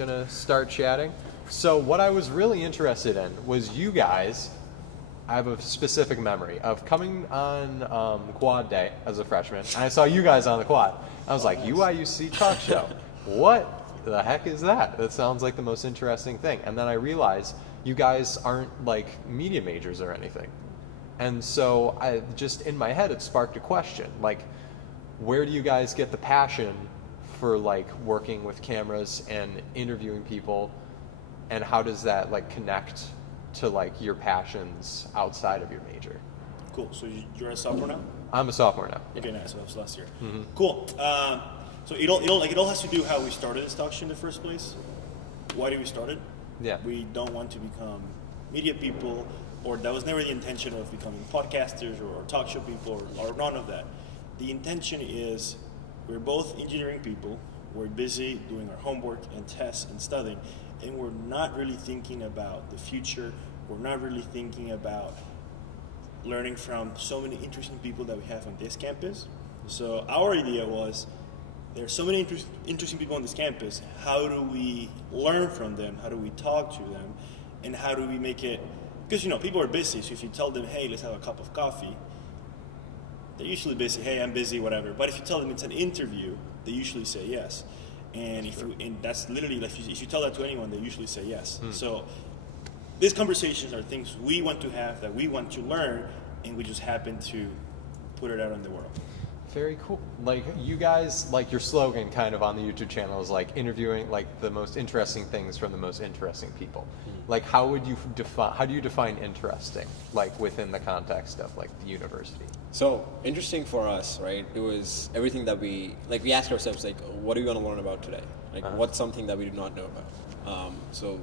Gonna start chatting. So what I was really interested in was you guys. I have a specific memory of coming on the quad day as a freshman, and I saw you guys on the quad. I was like, UIUC talk show. What the heck is that? That sounds like the most interesting thing. And then I realized you guys aren't like media majors or anything. And so I just in my head it sparked a question, like, where do you guys get the passion for like working with cameras and interviewing people, and how does that like connect to like your passions outside of your major? Cool. So you're a sophomore now? I'm a sophomore now. Okay, nice. So that was last year. Mm-hmm. Cool. So it all has to do how we started this talk show in the first place. Why did we start it? Yeah. We don't want to become media people, or that was never the intention of becoming podcasters or talk show people or none of that. The intention is we're both engineering people. We're busy doing our homework and tests and studying, and we're not really thinking about the future. We're not really thinking about learning from so many interesting people that we have on this campus. So our idea was, there are so many interesting people on this campus. How do we learn from them? How do we talk to them? And how do we make it, because people are busy, so if you tell them, hey, let's have a cup of coffee, they're usually busy. Hey, I'm busy, whatever. But if you tell them it's an interview, they usually say yes. And and that's literally like if you tell that to anyone, they usually say yes. So these conversations are things we want to have, that we want to learn, and we just happen to put it out in the world. Very cool. Like you guys, like your slogan kind of on the YouTube channel is like interviewing like the most interesting things from the most interesting people. Like how do you define interesting, like within the context of like the university? So interesting for us, right? It was everything that we asked ourselves, like, what are we going to learn about today? Like, what's something that we do not know about? So,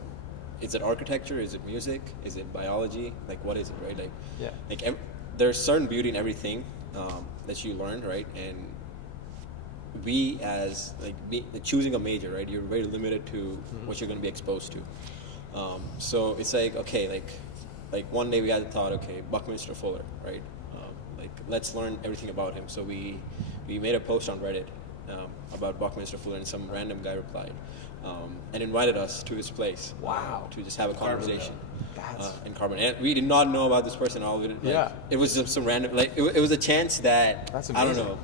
is it architecture? Is it music? Is it biology? Like, what is it, right? There's certain beauty in everything that you learn, right? And we, as choosing a major, right? You're very limited to what you're going to be exposed to. So it's like, okay, like one day we had the thought, okay, Buckminster Fuller, right? Let's learn everything about him. So we made a post on Reddit about Buckminster Fuller, and some random guy replied and invited us to his place. Wow. To just have a conversation in Carbon. And we did not know about this person at all. It was just some random, it was a chance that, I don't know,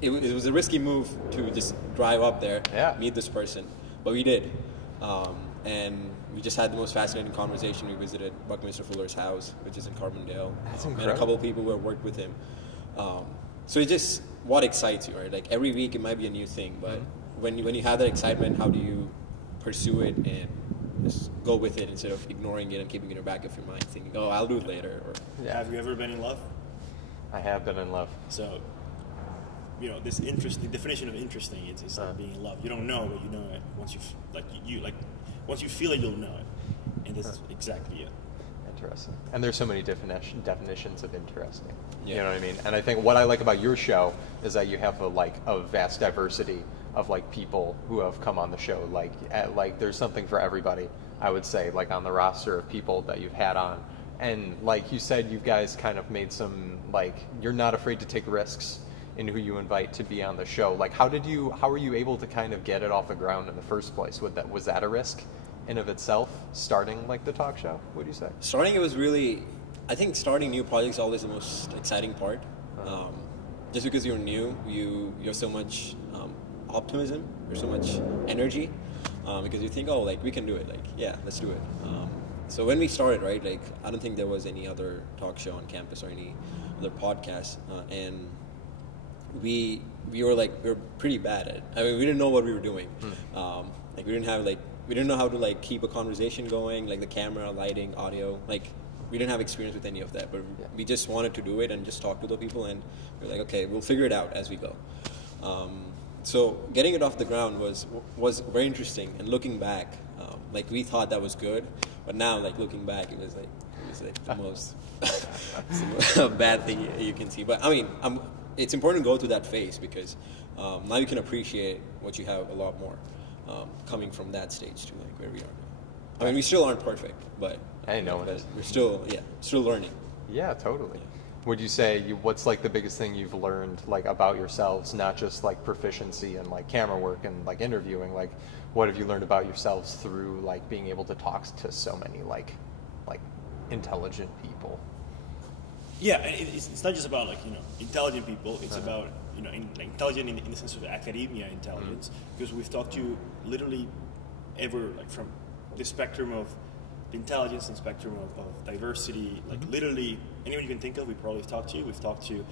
it was a risky move to just drive up there, meet this person, but we did. And we just had the most fascinating conversation. We visited Buckminster Fuller's house, which is in Carbondale. That's incredible. Met a couple of people who have worked with him. So it's just what excites you, right? Like every week it might be a new thing, but when you have that excitement, how do you pursue it and just go with it instead of ignoring it and keeping it in the back of your mind, thinking, oh, I'll do it later? Or Have you ever been in love? I have been in love. So, this the definition of interesting is like being in love. You don't know, but you know it once once you feel it, you'll know it, and this is exactly it. Interesting. And there's so many definitions of interesting. You know what I mean? And I think what I like about your show is that you have a vast diversity of like people who have come on the show. Like there's something for everybody, I would say, like on the roster of people that you've had on. And like you said, you guys kind of made some, like, you're not afraid to take risks in who you invite to be on the show. Like how were you able to kind of get it off the ground in the first place? Was that a risk in of itself, starting like the talk show, would you say? Starting, it was really, I think starting new projects is always the most exciting part. Just because you're new, you have so much optimism, there's so much energy, because you think, oh, like we can do it, like, yeah, let's do it. So when we started, right, like I don't think there was any other talk show on campus or any other podcast, and we were pretty bad at it. I mean, we didn't know what we were doing. We didn't know how to keep a conversation going, like the camera, lighting, audio. Like we didn't have experience with any of that, but we just wanted to do it and just talk to the people, and we're like, okay, we'll figure it out as we go. So getting it off the ground was very interesting, and looking back, we thought that was good, but now looking back, it was the most bad thing you can see. But I mean, it's important to go through that phase, because now you can appreciate what you have a lot more, coming from that stage to where we are now. I mean, we still aren't perfect, but I know it is. We're still learning. Yeah, totally. would you say what's like the biggest thing you've learned like about yourselves, not just like proficiency and like camera work and like interviewing, like what have you learned about yourselves through like being able to talk to so many like intelligent people? Yeah, it's not just about like intelligent people. It's about intelligent in the sense of academia intelligence, because we've talked to literally from the spectrum of intelligence and spectrum of diversity, like literally anyone you can think of, we probably talked to. We've talked to,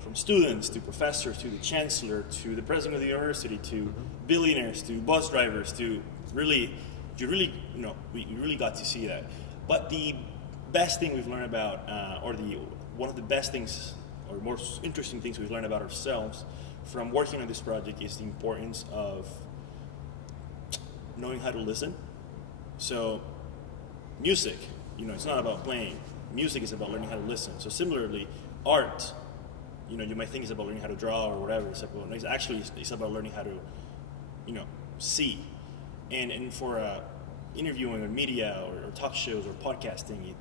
from students to professors to the chancellor to the president of the university to billionaires to bus drivers to we really got to see that. But the best thing we've learned about, one of the best things or most interesting things we've learned about ourselves from working on this project is the importance of knowing how to listen. So music, it's not about playing. Music is about learning how to listen. So similarly, art, you might think it's about learning how to draw or whatever. It's about learning how to, see. And for interviewing or media or talk shows or podcasting,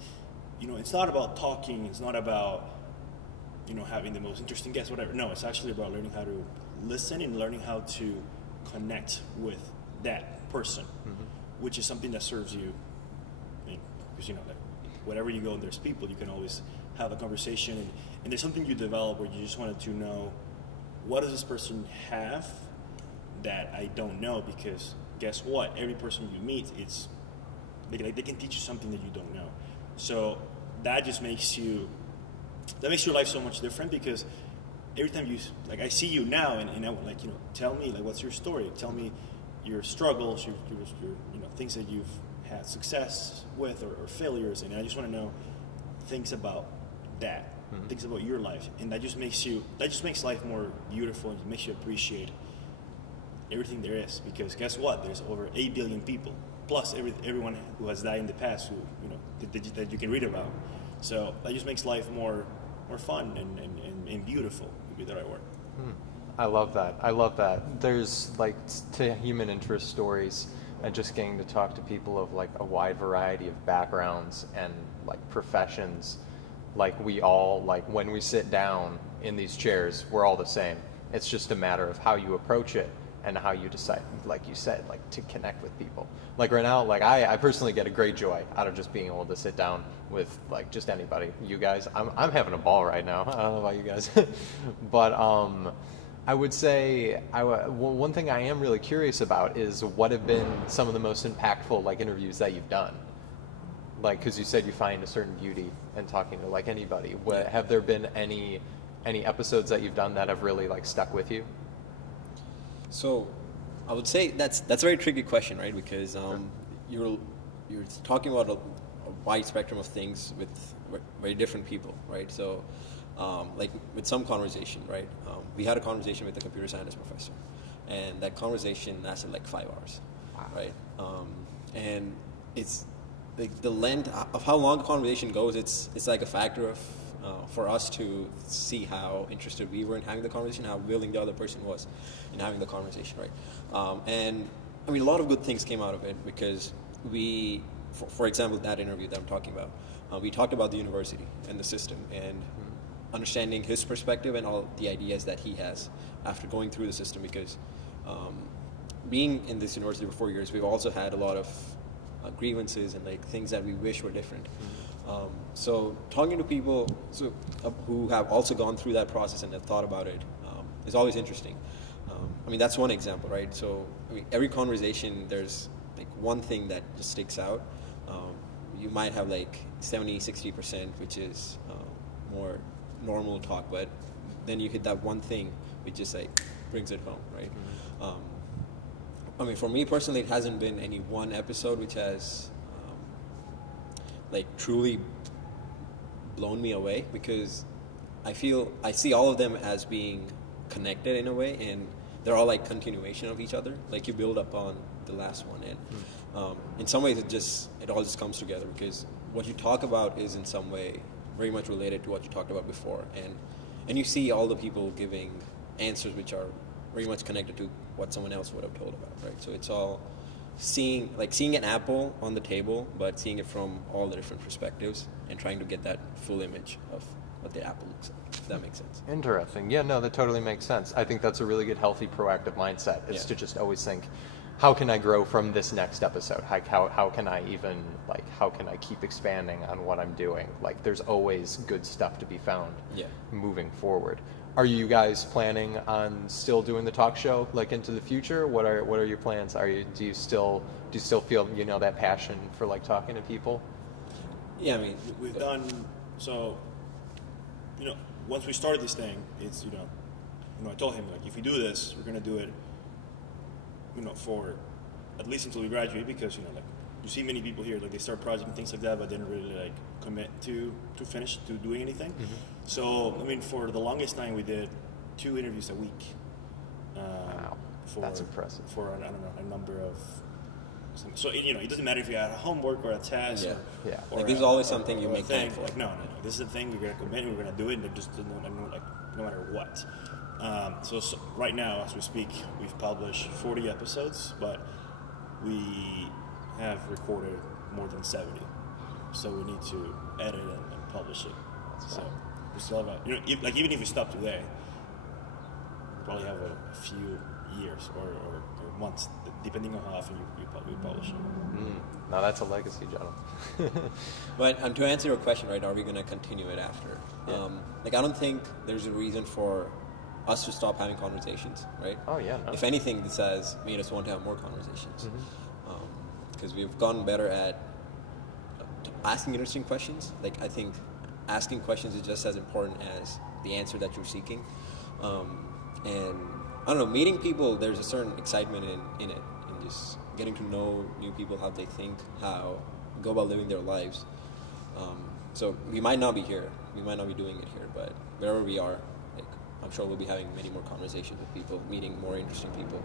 it's not about talking. It's not about, having the most interesting guests, whatever. No, it's actually about learning how to listen and learning how to connect with that person, which is something that serves you. Because like wherever you go and there's people, you can always have a conversation, and there's something you develop where you just wanted to know, what does this person have that I don't know? Because guess what? Every person you meet, they can teach you something that you don't know. So that just makes your life so much different, because every time I see you now, and I tell me what's your story? Tell me your struggles, your things that you've had success with or failures, and I just want to know things about that, things about your life, and that just makes life more beautiful, and it makes you appreciate everything there is. Because guess what? There's over 8 billion people, plus everyone who has died in the past, who that you can read about. So that just makes life more fun and beautiful, would be the right word. I love that. There's to human interest stories and just getting to talk to people of like a wide variety of backgrounds and like professions. Like we all, when we sit down in these chairs, we're all the same. It's just a matter of how you approach it and how you decide, like you said, to connect with people. Like right now, I personally get a great joy out of just being able to sit down with just anybody. You guys, I'm having a ball right now. I don't know about you guys, but I would say one thing I am really curious about is what have been some of the most impactful interviews that you've done. Because you said you find a certain beauty in talking to anybody. Have there been any episodes that you've done that have really stuck with you? So, I would say that's a very tricky question, right? Because you're talking about a wide spectrum of things with very different people, right? So, with some conversation, right? We had a conversation with the computer science professor, and that conversation lasted 5 hours, right? And it's the length of how long a conversation goes. It's a factor of for us to see how interested we were in having the conversation, how willing the other person was in having the conversation, right? And I mean, a lot of good things came out of it, because we, for example, that interview that I'm talking about, we talked about the university and the system and understanding his perspective and all the ideas that he has after going through the system. Because being in this university for 4 years, we've also had a lot of grievances and things that we wish were different. So talking to people who have also gone through that process and have thought about it is always interesting. I mean, that's one example, right? So I mean, every conversation, there's one thing that just sticks out. You might have 70-60%, which is more normal talk, but then you hit that one thing which just brings it home, right? I mean, for me personally, it hasn't been any one episode which has truly blown me away, because I see all of them as being connected in a way, and they're all continuation of each other. You build up on the last one, and in some ways it all just comes together, because what you talk about is in some way very much related to what you talked about before, and you see all the people giving answers which are very much connected to what someone else would have told about, right? So it's all seeing an apple on the table, but seeing it from all the different perspectives and trying to get that full image of what the apple looks like, if that makes sense. Interesting. Yeah, no, that totally makes sense. I think that's a really good, healthy, proactive mindset, is Yeah. to just always think, how can I grow from this next episode? How can I even, like, how can I keep expanding on what I'm doing? Like, there's always good stuff to be found moving forward. Are you guys planning on still doing the talk show, like, into the future? What are your plans? Do you still feel, you know, that passion for, like, talking to people? Yeah, I mean, We've done, so, you know, once we started this thing, it's, you know, I told him, like, if we do this, we're going to do it, you know, for at least until we graduate, because, you know, like, you see many people here, like, they start projects and things like that, but they didn't really, like, commit to finish, to doing anything. Mm-hmm. So, I mean, for the longest time, we did 2 interviews a week. Wow, that's impressive. For, I don't know, a number of, so, you know, it doesn't matter if you had a homework or a test or like, there's always something you or a make time thing. for. Like, no, this is the thing, we're going to commit, we're going to do it, and it just, like, no matter what. So right now, as we speak, we've published 40 episodes, but we have recorded more than 70. So we need to edit and publish it. So we still have you know, even if we stop today, we probably have a few years or months, depending on how often you publish it. Now that's a legacy, gentlemen. But to answer your question, right, are we going to continue it after? Yeah. Like, I don't think there's a reason for us to stop having conversations, right? Oh, yeah. No. If anything, this has made us want to have more conversations. Because we've gotten better at asking interesting questions. Like, I think asking questions is just as important as the answer that you're seeking. And I don't know, meeting people, there's a certain excitement in it, and just getting to know new people, how they think, how go about living their lives. So we might not be here, we might not be doing it here, but wherever we are, like, I'm sure we'll be having many more conversations with people, meeting more interesting people,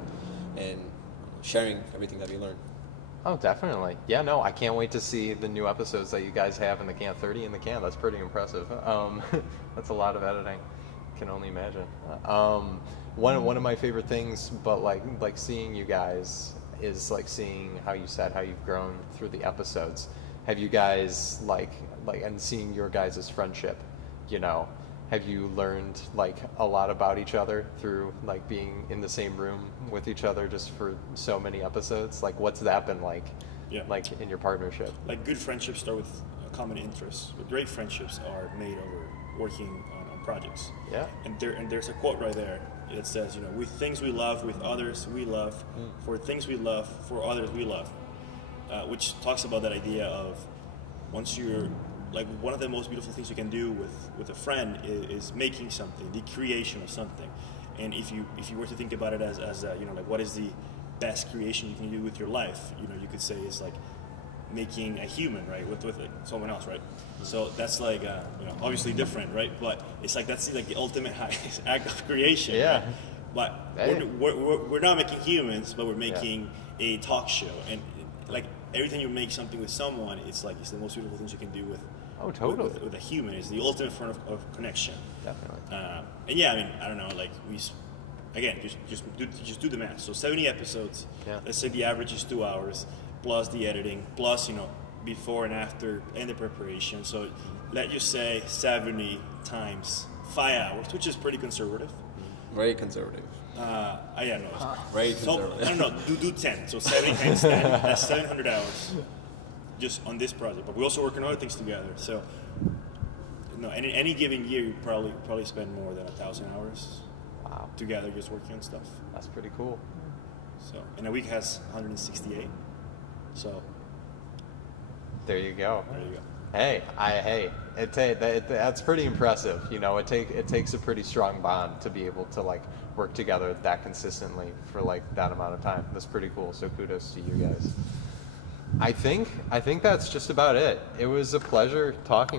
and sharing everything that we learn. Oh, definitely. Yeah, no, I can't wait to see the new episodes that you guys have in the can. 30 in the can, that's pretty impressive. That's a lot of editing. Can only imagine. One of my favorite things, but like seeing you guys, is like seeing how you've grown through the episodes. Have you guys like and seeing your guys' friendship, you know, have you learned like a lot about each other through like being in the same room with each other just for so many episodes? Like, what's that been like? Yeah. Like in your partnership? Like, good friendships start with common interests, but great friendships are made over working on projects. Yeah. And there's a quote right there. It says, you know, with things we love, with others we love, for things we love, for others we love, which talks about that idea of, once you're, like, one of the most beautiful things you can do with a friend is making something, the creation of something. And if you were to think about it as you know, like, what is the best creation you can do with your life, you know, you could say it's like making a human, right, with like someone else, right? So that's like, you know, obviously different, right? But it's like, that's like the ultimate highest act of creation. Yeah. Right? But Hey. we're not making humans, but we're making a talk show. And like, every time you make something with someone, it's like, it's the most beautiful things you can do with. Oh, totally. With a human. It's the ultimate form of connection. Definitely. And yeah, I mean, I don't know, like, again, just do the math. So 70 episodes. Yeah. Let's say the average is 2 hours, plus the editing, plus, you know, before and after, and the preparation. So let you say 70 times 5 hours, which is pretty conservative. Very conservative. Yeah, no. Very So, conservative. I don't know, do 10. So 70 times 10, that's 700 hours just on this project. But we also work on other things together. So, you know, in any given year, you probably spend more than 1,000 hours Wow. together just working on stuff. That's pretty cool. So, and a week has 168. So, There you go. there you go. Hey, that's pretty impressive. You know, it takes a pretty strong bond to be able to like work together that consistently for like that amount of time. That's pretty cool. So kudos to you guys. I think that's just about it. It was a pleasure talking